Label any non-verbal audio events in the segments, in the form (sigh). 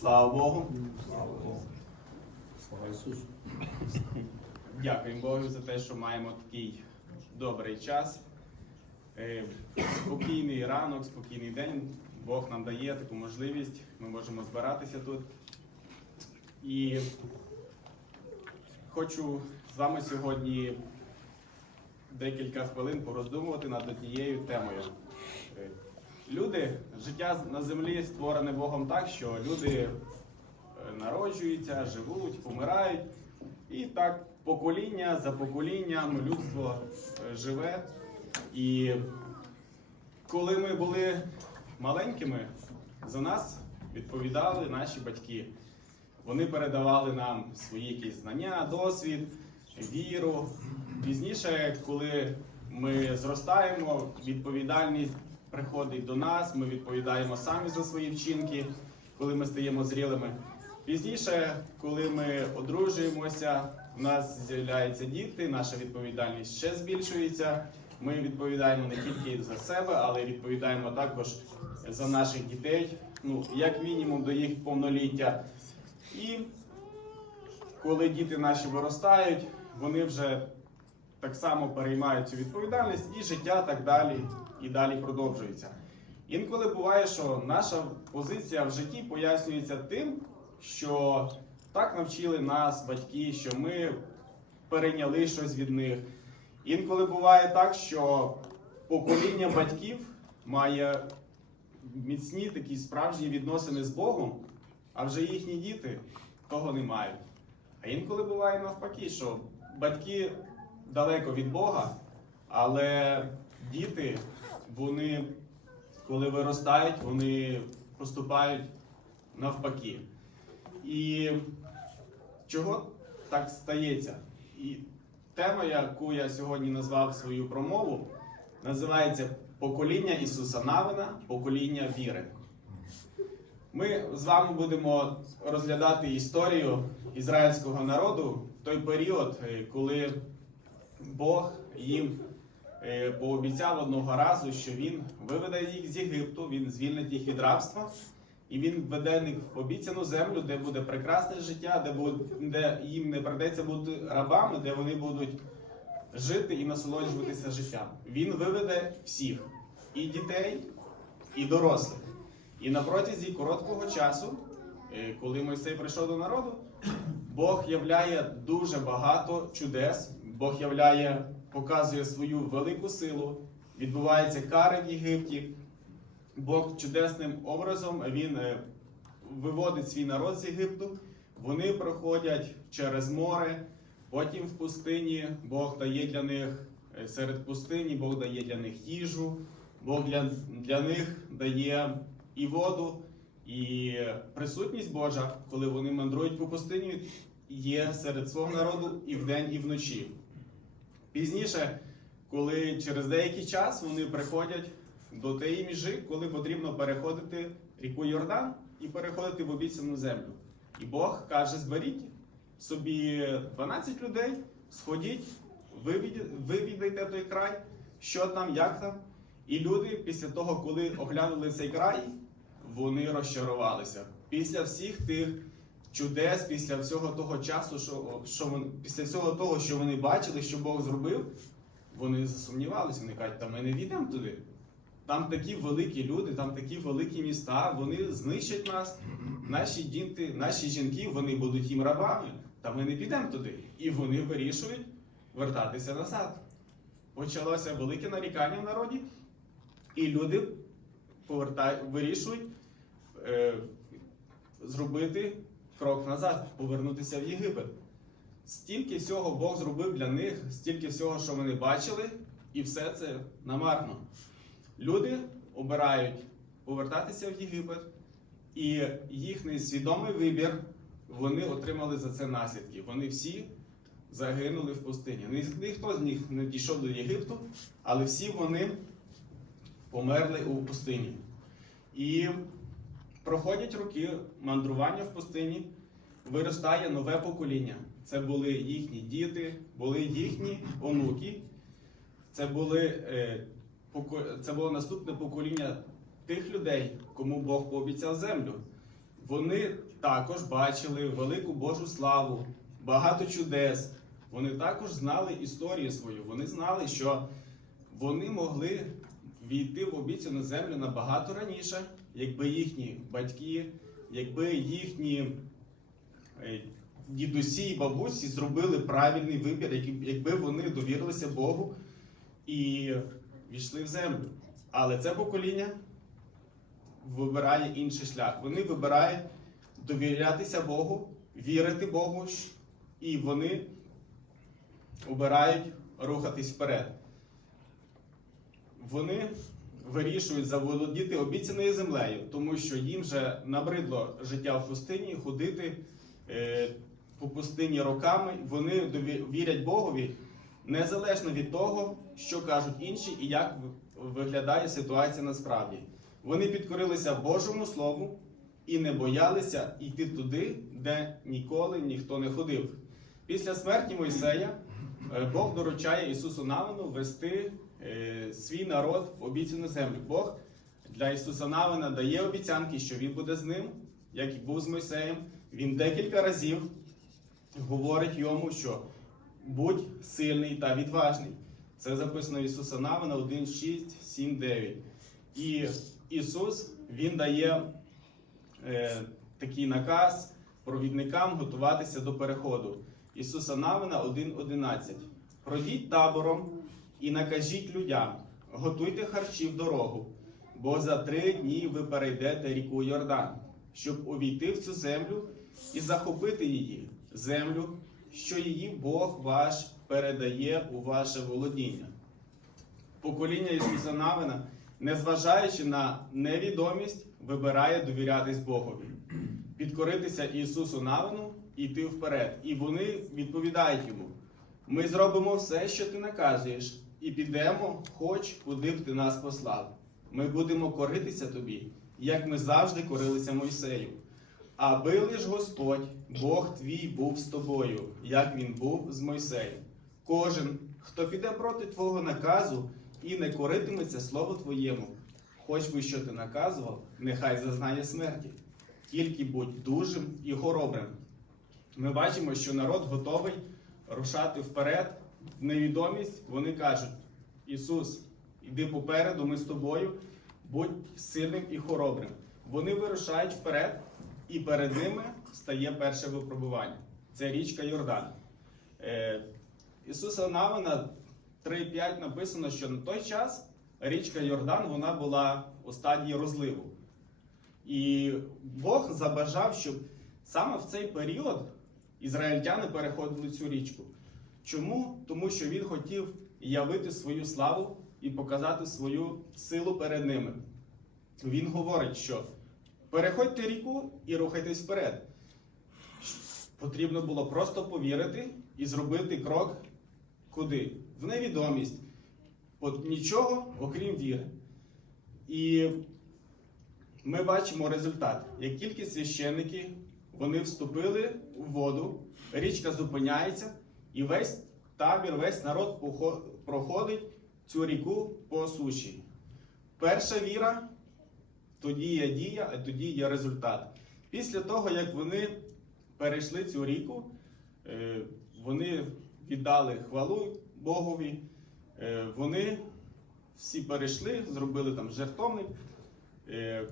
Слава Богу. Слава Ісусу. (laughs) Дякуємо Богу за те, що маємо такий добрий час. Е, Спокійний ранок, спокійний день. Бог нам дає таку можливість. Ми можемо збиратися тут. І хочу з вами сьогодні декілька хвилин пороздумувати над однією темою. Люди, життя на землі створене Богом так, що люди е, народжуються, живуть, помирають. І так покоління за поколінням людство е, живе. І коли ми були маленькими, за нас відповідали наші батьки. Вони передавали нам свої якісь знання, досвід, віру. Пізніше, коли ми зростаємо, відповідальність приходить до нас, ми відповідаємо самі за свої вчинки, коли ми стаємо зрілими. Пізніше, коли ми одружуємося, у нас з'являються діти, наша відповідальність ще збільшується. Ми відповідаємо не тільки за себе, але й відповідаємо також за наших дітей, ну як мінімум до їх повноліття. І коли діти наші виростають, вони вже так само переймають цю відповідальність, і життя так далі і далі продовжується. Інколи буває, що наша позиція в житті пояснюється тим, що так навчили нас батьки, що ми перейняли щось від них. Інколи буває так, що покоління батьків має міцні такі справжні відносини з Богом, а вже їхні діти того не мають. А інколи буває навпаки, що батьки далеко від Бога, але діти, вони, коли виростають, вони поступають навпаки. І чого так стається? І тема, яку я сьогодні назвав свою промову, називається Покоління Ісуса Навина, покоління віри. Ми з вами будемо розглядати історію ізраїльського народу в той період, е, коли Бог їм е, пообіцяв одного разу, що він виведе їх з Єгипту, він звільнить їх від рабства, і він веде їх в обіцяну землю, де буде прекрасне життя, де, буде, де їм не придеться бути рабами, де вони будуть жити і насолоджуватися життям. Він виведе всіх і дітей, і дорослих. І на протязі короткого часу, е, коли Мойсей прийшов до народу, Бог являє дуже багато чудес. Бог являє, показує свою велику силу, відбуваються кари в Єгипті. Бог чудесним образом він е, виводить свій народ з Єгипту. Вони проходять через море, потім в пустині Бог дає для них е, серед пустині, Бог дає для них їжу, Бог для, для них дає і воду, і присутність Божа, коли вони мандрують по пустині, є серед свого народу і вдень, і вночі. Пізніше, коли через деякий час вони приходять до тієї межі, коли потрібно переходити ріку Йордан і переходити в обіцяну землю. І Бог каже: зберіть собі 12 людей, сходіть, вивідайте той край, що там, як там. І люди, після того, коли оглянули цей край, вони розчарувалися. Після всіх тих чудес, після всього того часу, що, що вони, після всього того, що вони бачили, що Бог зробив, вони засумнівалися. Вони кажуть, та ми не війдемо туди. Там такі великі люди, там такі великі міста, вони знищать нас. Наші діти, наші жінки, вони будуть їм рабами. Та ми не підемо туди. І вони вирішують вертатися назад. Почалося велике нарікання в народі, і люди повертай, вирішують е, зробити крок назад, повернутися в Єгипет. Стільки всього Бог зробив для них, стільки всього, що вони бачили, і все це намарно. Люди обирають повертатися в Єгипет, і їхній свідомий вибір вони отримали за це наслідки. Вони всі загинули в пустині. Ніхто з них не дійшов до Єгипту, але всі вони померли у пустині. І проходять роки мандрування в пустині, виростає нове покоління. Це були їхні діти, були їхні онуки. Це були е, це було наступне покоління тих людей, кому Бог пообіцяв землю. вони також бачили велику Божу славу, багато чудес. Вони також знали історію свою. Вони знали, що вони могли війти в обіцяну землю набагато раніше, якби їхні батьки, якби їхні е, дідусі і бабусі зробили правильний вибір, якби вони довірилися Богу і війшли в землю. Але це покоління вибирає інший шлях. Вони вибирають довірятися Богу, вірити Богу, і вони обирають рухатись вперед. Вони вирішують заволодіти обіцяною землею, тому що їм вже набридло життя в пустині, ходити е, по пустині роками. Вони вірять Богові незалежно від того, що кажуть інші і як виглядає ситуація насправді. Вони підкорилися Божому Слову і не боялися йти туди, де ніколи ніхто не ходив. Після смерті Мойсея е, Бог доручає Ісусу Навину вести свій народ в обіцяну землю. Бог для Ісуса Навина дає обіцянки, що Він буде з ним, як і був з Мойсеєм. Він декілька разів говорить йому, що будь сильний та відважний. Це записано Ісуса Навина 1, 6, 7, 9. І Ісус Він дає е, такий наказ провідникам готуватися до переходу. Ісуса Навина 1.11. Пройдіть табором і накажіть людям, готуйте харчі в дорогу, бо за три дні ви перейдете ріку Йордан, щоб увійти в цю землю і захопити її, землю, що її Бог ваш передає у ваше володіння. Покоління Ісуса Навина, незважаючи на невідомість, вибирає довірятись Богові, підкоритися Ісусу Навину і йти вперед. І вони відповідають йому: ми зробимо все, що ти наказуєш, і підемо, хоч куди б ти нас послав. Ми будемо коритися тобі, як ми завжди корилися Мойсею. Аби лиш Господь, Бог твій, був з тобою, як він був з Мойсеєм. Кожен, хто піде проти твого наказу і не коритиметься слову твоєму, хоч би що ти наказував, нехай зазнає смерті. Тільки будь дужим і хоробрим. Ми бачимо, що народ готовий рушати вперед в невідомість. Вони кажуть: Ісус, іди попереду, ми з тобою, будь сильним і хоробрим. Вони вирушають вперед, і перед ними стає перше випробування. Це річка Йордан. Е, Ісуса Навина 3.5 написано, що на той час річка Йордан вона була у стадії розливу. І Бог забажав, щоб саме в цей період ізраїльтяни переходили цю річку. Чому? Тому що він хотів явити свою славу і показати свою силу перед ними. Він говорить, що переходьте ріку і рухайтесь вперед. Потрібно було просто повірити і зробити крок куди? В невідомість. От нічого, окрім віри. І ми бачимо результат. Як тільки священники вони вступили у воду, річка зупиняється, і весь табір, весь народ проходить цю ріку по суші. Перша віра, тоді є дія, а тоді є результат. Після того, як вони перейшли цю ріку, е, вони віддали хвалу Богові, е, вони всі перейшли, зробили там жертовник. Е,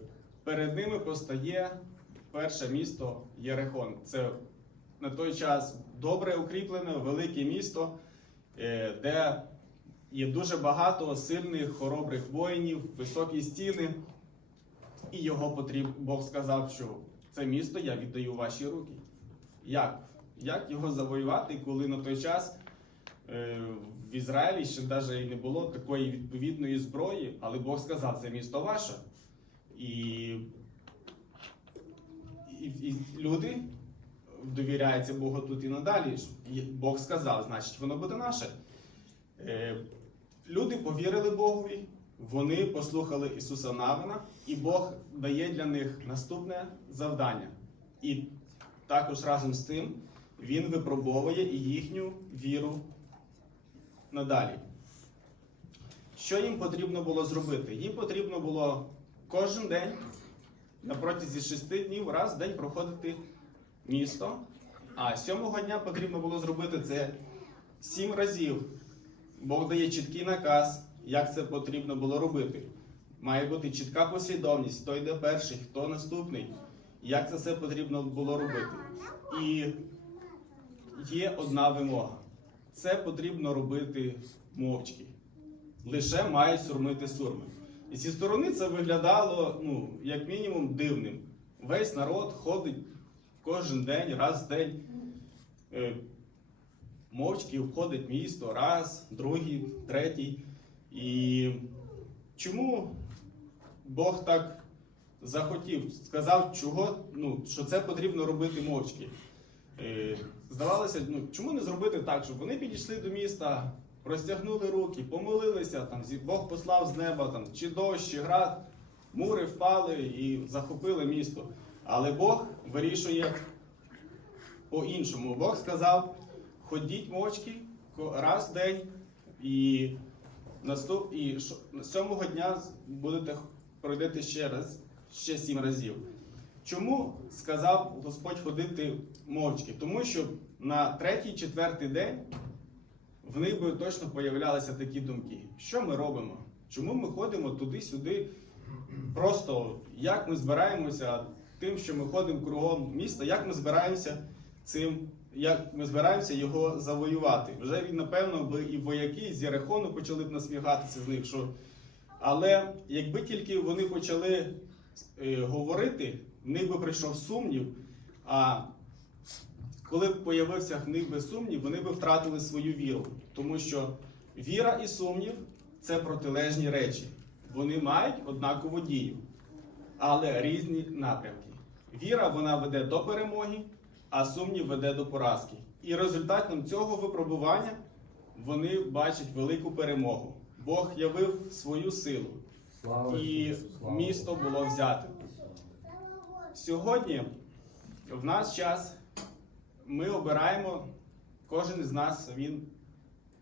Перед ними постає перше місто Єрехон. Це на той час добре укріплене, велике місто, е, де є дуже багато сильних, хоробрих воїнів, високі стіни. І його потрібно, Бог сказав, що це місто я віддаю ваші руки. Як? Як його завоювати, коли на той час е, в Ізраїлі ще навіть не було такої відповідної зброї, але Бог сказав, це місто ваше. І, і, і люди довіряються Богу тут і надалі. Бог сказав, значить, воно буде наше. Е, люди повірили Богові, вони послухали Ісуса Навина, і Бог дає для них наступне завдання. І також разом з тим Він випробовує їхню віру надалі. Що їм потрібно було зробити? Їм потрібно було кожен день на протязі шести днів раз в день проходити місто. А сьомого дня потрібно було зробити це сім разів. Бог дає чіткий наказ, як це потрібно було робити. Має бути чітка послідовність, хто йде перший, хто наступний, як це все потрібно було робити. І є одна вимога: це потрібно робити мовчки. Лише мають сурмити сурми. І зі сторони це виглядало, ну, як мінімум, дивним. Весь народ ходить кожен день, раз в день. е, Мовчки обходить місто раз, другий, третій. І чому Бог так захотів, сказав, чого, ну, що це потрібно робити мовчки? Е, Здавалося, ну, чому не зробити так, щоб вони підійшли до міста, простягнули руки, помолилися, там, Бог послав з неба, там, чи дощ, чи град, мури впали і захопили місто. Але Бог вирішує по-іншому. Бог сказав, ходіть мовчки раз в день, і, наступ, і сьомого дня будете пройдете ще раз, ще сім разів. Чому сказав Господь ходити мовчки? Тому що на третій, четвертий день в них би точно появлялися такі думки. Що ми робимо? Чому ми ходимо туди-сюди? Просто як ми збираємося тим, що ми ходимо кругом міста, як ми збираємося цим, як ми збираємося його завоювати? Вже він, напевно, би і вояки з Єрихону почали б насміхатися з них. Що... Але якби тільки вони почали е, говорити, в них би прийшов сумнів. А коли б появився в них би сумнів, вони би втратили свою віру. Тому що віра і сумнів це протилежні речі. Вони мають однакову дію, але різні напрямки. Віра вона веде до перемоги, а сумнів веде до поразки. І результатом цього випробування вони бачать велику перемогу. Бог явив свою силу, Слава і слава місто було взяте. Сьогодні в наш час ми обираємо, кожен із нас він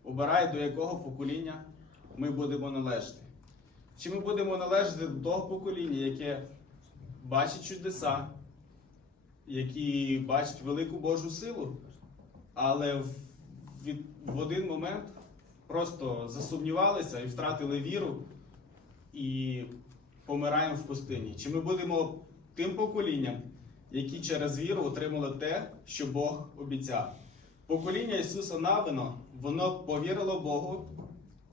обирає, до якого покоління ми будемо належати. Чи ми будемо належати до того покоління, яке бачить чудеса, які бачать велику Божу силу, але в, від, в один момент просто засумнівалися і втратили віру і помираємо в пустині? Чи ми будемо тим поколінням, які через віру отримали те, що Бог обіцяв? Покоління Ісуса Навино, воно повірило Богу,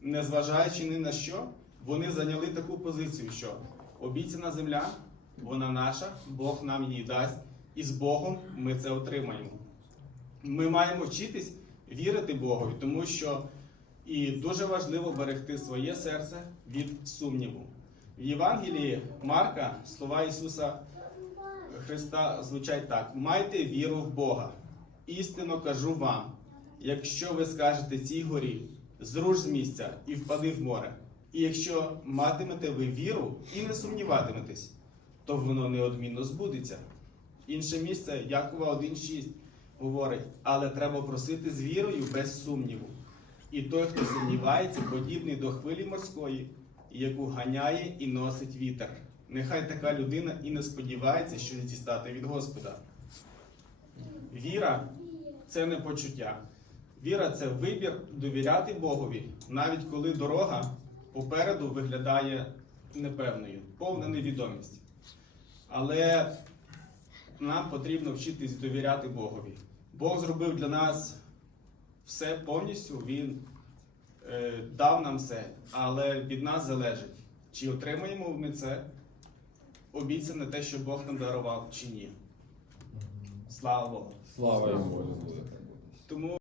незважаючи ні на що, вони зайняли таку позицію, що обіцяна земля, вона наша, Бог нам її дасть, і з Богом ми це отримаємо. Ми маємо вчитись вірити Богові, тому що і дуже важливо берегти своє серце від сумніву. В Євангелії Марка слова Ісуса Христа звучать так: майте віру в Бога. Істинно кажу вам, якщо ви скажете цій горі, зруш з місця і впади в море. І якщо матимете ви віру і не сумніватиметесь, то воно неодмінно збудеться. Інше місце Якова 1,6 говорить, але треба просити з вірою без сумніву. І той, хто сумнівається, подібний до хвилі морської, яку ганяє і носить вітер. Нехай така людина і не сподівається, що дістати від Господа. Віра це не почуття. Віра це вибір довіряти Богові, навіть коли дорога попереду виглядає непевною, повна невідомість. Але нам потрібно вчитись довіряти Богові. Бог зробив для нас все повністю, Він е, дав нам все, але від нас залежить, чи отримаємо ми це обіцяне те, що Бог нам дарував, чи ні. Слава Богу. Слава Богу. Тому